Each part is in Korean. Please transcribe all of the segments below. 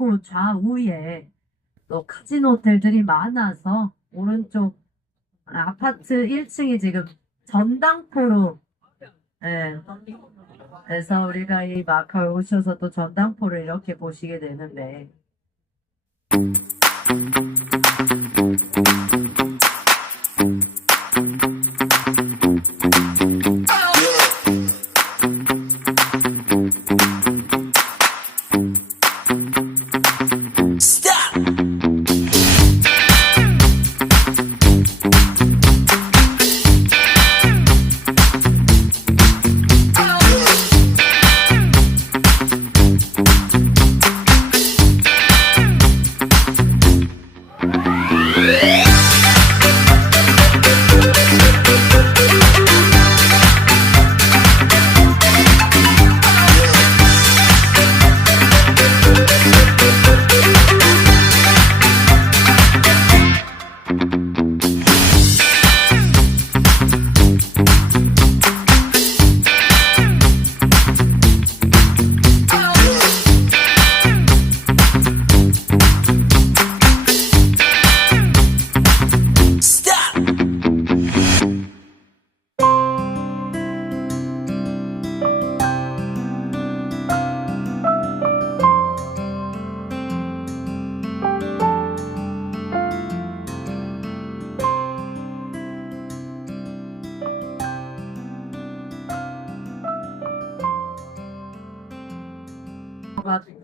그리고 좌우에 또 카지노 호텔들이 많아서 오른쪽 아파트 1층이 지금 전당포로, 예. 그래서 우리가 이 마카오에 오셔서 또 전당포를 이렇게 보시게 되는데,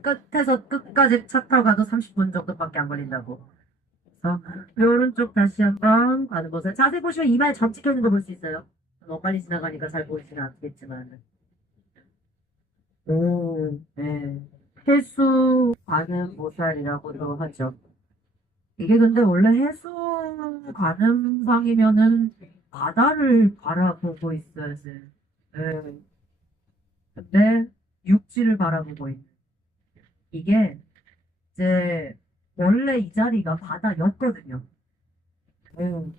끝에서 끝까지 차 타고 가도 30분 정도밖에 안 걸린다고. 그래서 이 오른쪽 다시 한번 가는 곳을 자세히 보시면 이마에 점 찍혀 있는 거 볼 수 있어요. 너무 빨리 지나가니까 잘 보이지는 않겠지만. 네. 해수 관음 보살이라고도 하죠. 이게 근데 원래 해수 관음상이면은 바다를 바라보고 있어야지. 네. 근데 육지를 바라보고 있는. 이게 이제 원래 이 자리가 바다였거든요. 이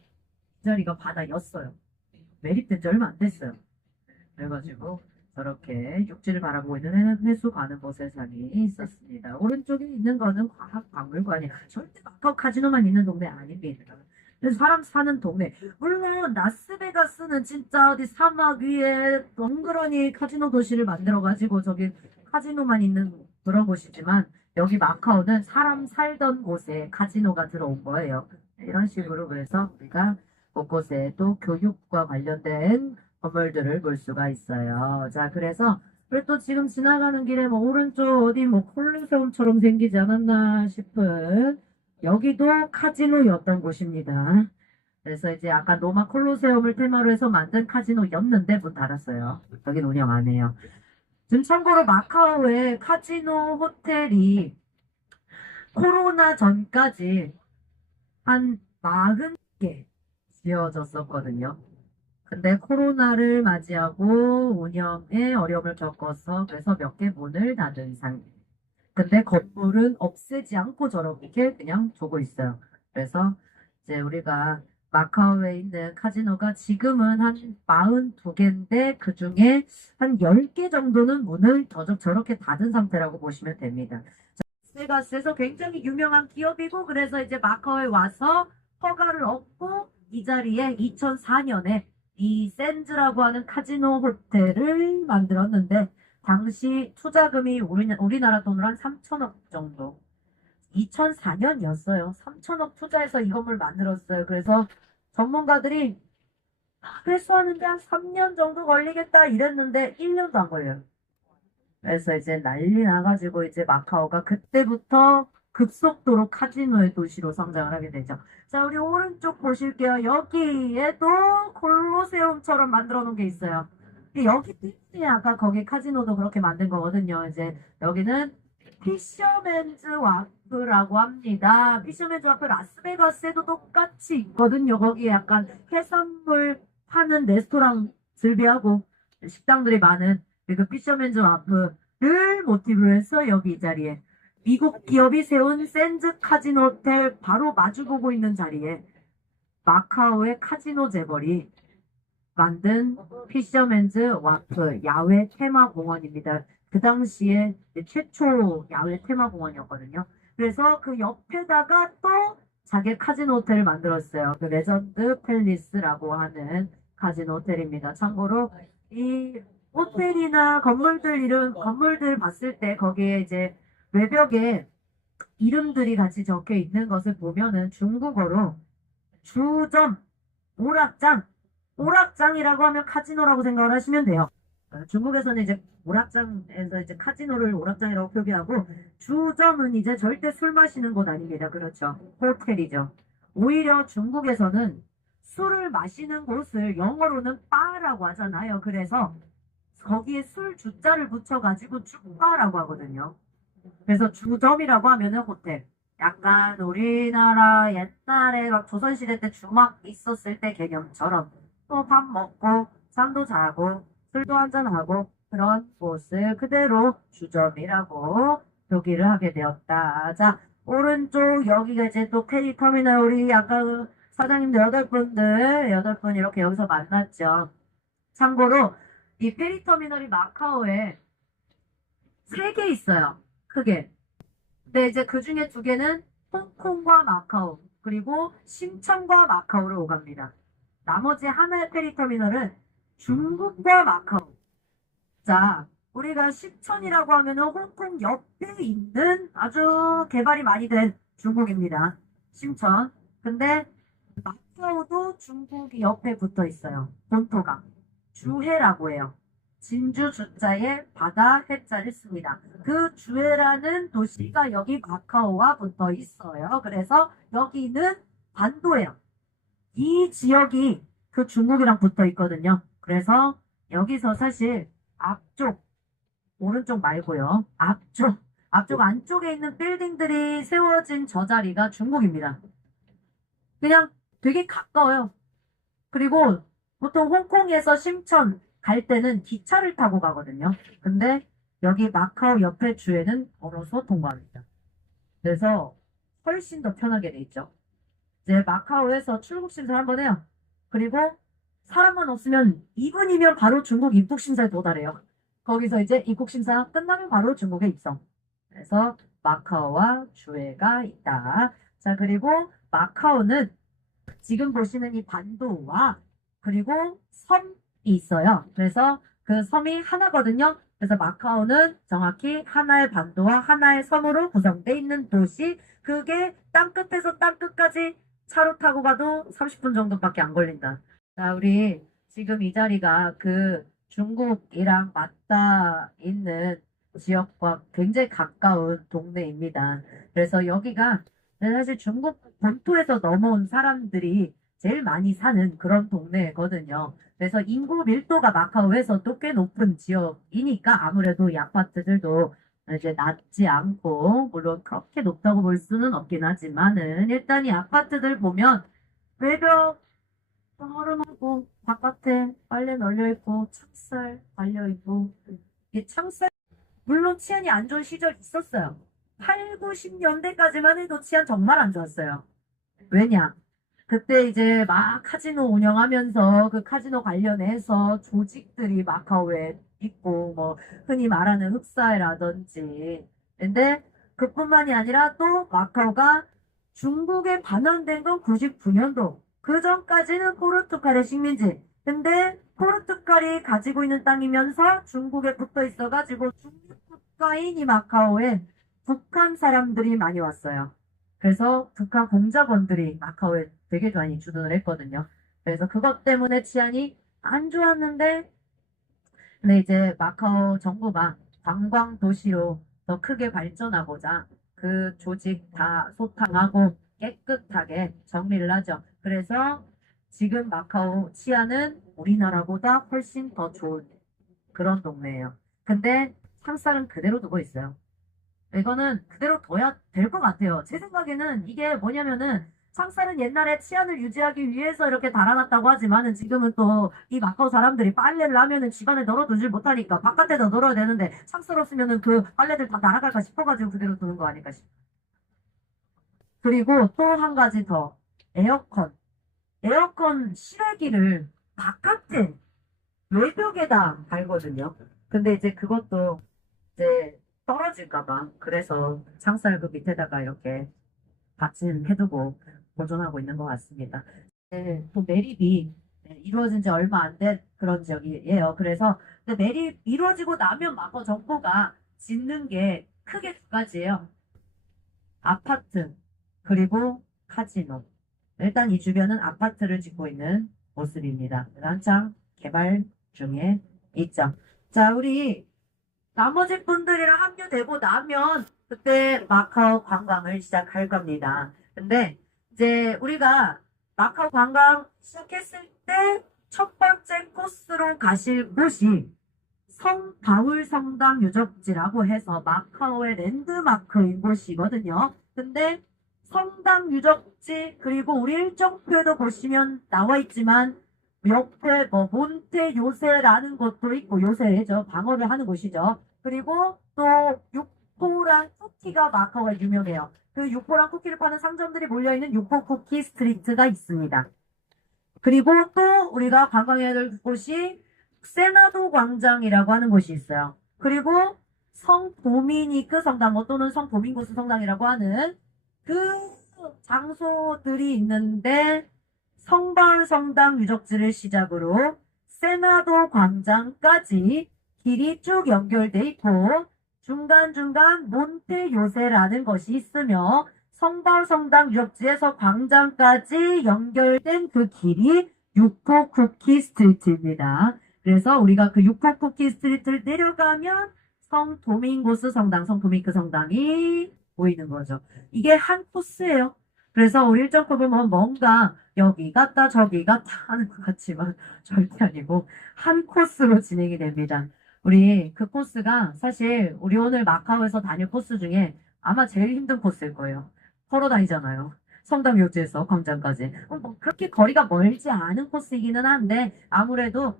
자리가 바다였어요. 매립된 지 얼마 안 됐어요. 그래가지고 저렇게 육지를 바라보고 있는 해수 가는 보세상이 있었습니다. 오른쪽에 있는 거는 과학박물관이에요. 절대 마카오 카지노만 있는 동네 아닙니다. 그래서 사람 사는 동네. 물론 라스베가스는 진짜 어디 사막 위에 덩그러니 카지노 도시를 만들어가지고 저기 카지노만 있는 그런 곳이지만 여기 마카오는 사람 살던 곳에 카지노가 들어온 거예요. 이런 식으로 그래서 우리가 곳곳에 또 교육과 관련된 건물들을 볼 수가 있어요. 자, 그래서 그리고 또 지금 지나가는 길에 뭐 오른쪽 어디 뭐 콜로세움처럼 생기지 않았나 싶은 여기도 카지노였던 곳입니다. 그래서 이제 아까 로마 콜로세움을 테마로 해서 만든 카지노였는데 문 닫았어요. 여긴 운영 안 해요. 지금 참고로 마카오에 카지노 호텔이 코로나 전까지 한 40개 지어졌었거든요. 근데 코로나를 맞이하고 운영에 어려움을 겪어서 그래서 몇 개 문을 닫은 상태. 근데 건물은 없애지 않고 저렇게 그냥 두고 있어요. 그래서 이제 우리가 마카오에 있는 카지노가 지금은 한 42개인데 그 중에 한 10개 정도는 문을 저렇게 닫은 상태라고 보시면 됩니다. 라스베가스에서 굉장히 유명한 기업이고 그래서 이제 마카오에 와서 허가를 얻고 이 자리에 2004년에 이 샌즈라고 하는 카지노 호텔을 만들었는데 당시 투자금이 우리나라 돈으로 한 3천억 정도. 2004년이었어요. 3천억 투자해서 이 건물 만들었어요. 그래서 전문가들이 회수하는데 한 3년 정도 걸리겠다 이랬는데 1년도 안 걸려요. 그래서 이제 난리 나가지고 이제 마카오가 그때부터 급속도로 카지노의 도시로 성장을 하게 되죠. 자, 우리 오른쪽 보실게요. 여기에도 콜로세움처럼 만들어 놓은 게 있어요. 여기 때문에 아까 거기 카지노도 그렇게 만든 거거든요. 이제 여기는 피셔맨즈 와프라고 합니다. 피셔맨즈 와프 라스베가스에도 똑같이 있거든요. 거기에 약간 해산물 파는 레스토랑 즐비하고 식당들이 많은 그 피셔맨즈 와프를 모티브로 해서 여기 이 자리에 미국 기업이 세운 샌즈 카지노 호텔 바로 마주보고 있는 자리에 마카오의 카지노 재벌이 만든 피셔맨즈 와프 야외 테마 공원입니다. 그 당시에 최초 야외 테마공원이었거든요. 그래서 그 옆에다가 또 자기 카지노 호텔을 만들었어요. 그 레전드 팰리스라고 하는 카지노 호텔입니다. 참고로 이 호텔이나 건물들 이름, 건물들 봤을 때 거기에 이제 외벽에 이름들이 같이 적혀 있는 것을 보면은 중국어로 주점, 오락장, 오락장이라고 하면 카지노라고 생각을 하시면 돼요. 중국에서는 이제 오락장에서 이제 카지노를 오락장이라고 표기하고 주점은 이제 절대 술 마시는 곳 아닙니다. 그렇죠. 호텔이죠. 오히려 중국에서는 술을 마시는 곳을 영어로는 바라고 하잖아요. 그래서 거기에 술 주자를 붙여가지고 주바라고 하거든요. 그래서 주점이라고 하면은 호텔. 약간 우리나라 옛날에 막 조선시대 때 주막 있었을 때 개념처럼 또 밥 먹고 잠도 자고 술도 한잔하고 그런 곳을 그대로 주점이라고 표기를 하게 되었다. 자, 오른쪽 여기가 이제 또 페리터미널 우리 아까 그 사장님들 8분 이렇게 여기서 만났죠. 참고로 이 페리터미널이 마카오에 3개 있어요. 크게. 근데 이제 그 중에 2개는 홍콩과 마카오, 그리고 심천과 마카오로 오갑니다. 나머지 하나의 페리터미널은 중국과 마카오. 자, 우리가 심천이라고 하면은 홍콩 옆에 있는 아주 개발이 많이 된 중국입니다. 심천. 근데 마카오도 중국이 옆에 붙어 있어요. 본토가. 주해라고 해요. 진주 주자에 바다 해자를 씁니다. 그 주해라는 도시가 여기 마카오와 붙어 있어요. 그래서 여기는 반도예요. 이 지역이 그 중국이랑 붙어 있거든요. 그래서 여기서 사실 앞쪽, 오른쪽 말고요. 앞쪽 안쪽에 있는 빌딩들이 세워진 저 자리가 중국입니다. 그냥 되게 가까워요. 그리고 보통 홍콩에서 심천 갈 때는 기차를 타고 가거든요. 근데 여기 마카오 옆에 주에는 걸어서 통과합니다. 그래서 훨씬 더 편하게 돼 있죠. 이제 마카오에서 출국 심사를 한번 해요. 그리고 사람만 없으면 2분이면 바로 중국 입국 심사에 도달해요. 거기서 이제 입국 심사 끝나면 바로 중국에 입성. 그래서 마카오와 주에가 있다. 자, 그리고 마카오는 지금 보시는 이 반도와 그리고 섬이 있어요. 그래서 그 섬이 하나거든요. 그래서 마카오는 정확히 하나의 반도와 하나의 섬으로 구성되어 있는 도시. 그게 땅끝에서 땅끝까지 차로 타고 가도 30분 정도밖에 안 걸린다. 자, 우리 지금 이 자리가 그 중국이랑 맞닿아 있는 지역과 굉장히 가까운 동네입니다. 그래서 여기가 사실 중국 본토에서 넘어온 사람들이 제일 많이 사는 그런 동네거든요. 그래서 인구 밀도가 마카오에서도 꽤 높은 지역이니까 아무래도 이 아파트들도 이제 낮지 않고, 물론 그렇게 높다고 볼 수는 없긴 하지만은, 일단 이 아파트들 보면 외벽 허름하고, 바깥에 빨래 널려있고, 창살 달려있고, 이 창살, 물론 치안이 안 좋은 시절 있었어요. 8, 90년대까지만 해도 치안 정말 안 좋았어요. 왜냐? 그때 이제 막 카지노 운영하면서 그 카지노 관련해서 조직들이 마카오에 있고, 뭐, 흔히 말하는 흑사회라든지. 근데 그뿐만이 아니라 또 마카오가 중국에 반환된 건 99년도. 그 전까지는 포르투갈의 식민지. 근데 포르투갈이 가지고 있는 땅이면서 중국에 붙어 있어가지고 중국 국가인 이 마카오에 북한 사람들이 많이 왔어요. 그래서 북한 공작원들이 마카오에 되게 많이 주둔을 했거든요. 그래서 그것 때문에 치안이 안 좋았는데, 근데 이제 마카오 정부가 관광 도시로 더 크게 발전하고자 그 조직 다 소탕하고 깨끗하게 정리를 하죠. 그래서 지금 마카오 치안은 우리나라보다 훨씬 더 좋은 그런 동네예요. 근데 창살은 그대로 두고 있어요. 이거는 그대로 둬야 될 것 같아요. 제 생각에는 이게 뭐냐면은 창살은 옛날에 치안을 유지하기 위해서 이렇게 달아놨다고 하지만은 지금은 또 이 마카오 사람들이 빨래를 하면은 집안에 널어두질 못하니까 바깥에다 널어야 되는데 창살 없으면은 그 빨래들 다 날아갈까 싶어가지고 그대로 두는 거 아닐까 싶어요. 그리고 또 한 가지 더. 에어컨. 에어컨 실외기를 바깥에 외벽에다 달거든요. 근데 이제 그것도 이제 떨어질까봐. 그래서 창살 그 밑에다가 이렇게 받침해두고 보존하고 있는 것 같습니다. 네, 또 매립이 이루어진 지 얼마 안 된 그런 지역이에요. 그래서 근데 매립 이루어지고 나면 마커 정보가 짓는 게 크게 두 가지예요. 아파트 그리고 카지노. 일단 이 주변은 아파트를 짓고 있는 모습입니다. 한창 개발 중에 있죠. 자, 우리 나머지 분들이랑 합류되고 나면 그때 마카오 관광을 시작할 겁니다. 근데 이제 우리가 마카오 관광 시작했을 때 첫 번째 코스로 가실 곳이 성바울 성당 유적지라고 해서 마카오의 랜드마크인 곳이거든요. 근데 성당 유적지 그리고 우리 일정표에도 보시면 나와 있지만 옆에 뭐 몬테 요새라는 곳도 있고 요새죠. 방어를 하는 곳이죠. 그리고 또 육포랑 쿠키가 마카오가 유명해요. 그 육포랑 쿠키를 파는 상점들이 몰려있는 육포 쿠키 스트리트가 있습니다. 그리고 또 우리가 관광해야 될 곳이 세나도 광장이라고 하는 곳이 있어요. 그리고 성 도미니크 성당 뭐 또는 성 도밍고스 성당이라고 하는 그 장소들이 있는데 성바울 성당 유적지를 시작으로 세나도 광장까지 길이 쭉 연결돼 있고 중간중간 몬테 요새라는 것이 있으며 성바울 성당 유적지에서 광장까지 연결된 그 길이 육포 쿠키 스트리트입니다. 그래서 우리가 그 육포 쿠키 스트리트를 내려가면 성 도밍고스 성당, 성 도밍크 성당이 보이는 거죠. 이게 한 코스예요. 그래서 우리 일정표 보면 뭔가 여기 갔다 저기 갔다 하는 것 같지만 절대 아니고 한 코스로 진행이 됩니다. 우리 그 코스가 사실 우리 오늘 마카오에서 다닐 코스 중에 아마 제일 힘든 코스일 거예요. 걸어 다니잖아요. 성당 요지에서 광장까지. 뭐 그렇게 거리가 멀지 않은 코스이기는 한데 아무래도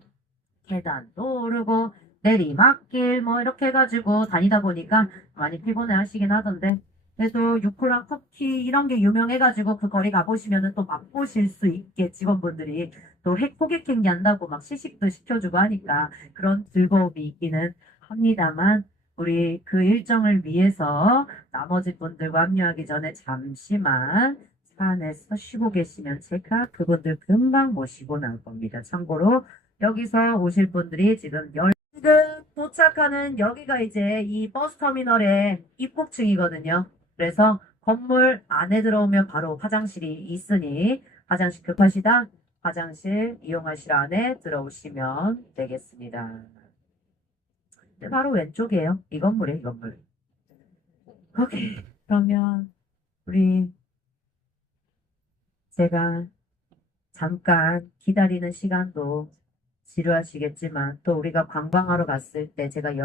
계단도 오르고 내리막길 뭐 이렇게 해가지고 다니다 보니까 많이 피곤해 하시긴 하던데 그래도 유코랑 쿠키 이런 게 유명해가지고 그 거리 가보시면은 또 맛보실 수 있게 직원분들이 또 호객 행위한다고 막 시식도 시켜주고 하니까 그런 즐거움이 있기는 합니다만 우리 그 일정을 위해서 나머지 분들과 합류하기 전에 잠시만 차 안에서 쉬고 계시면 제가 그분들 금방 모시고 나올 겁니다. 참고로 여기서 오실 분들이 지금 도착하는 여기가 이제 이 버스터미널의 입국층이거든요. 그래서 건물 안에 들어오면 바로 화장실이 있으니 화장실 급하시다 화장실 이용하실 안에 들어오시면 되겠습니다. 네, 바로 왼쪽이에요. 이 건물이에요, 이 건물. 오케이. 그러면 우리 제가 잠깐 기다리는 시간도 지루하시겠지만 또 우리가 관광하러 갔을 때 제가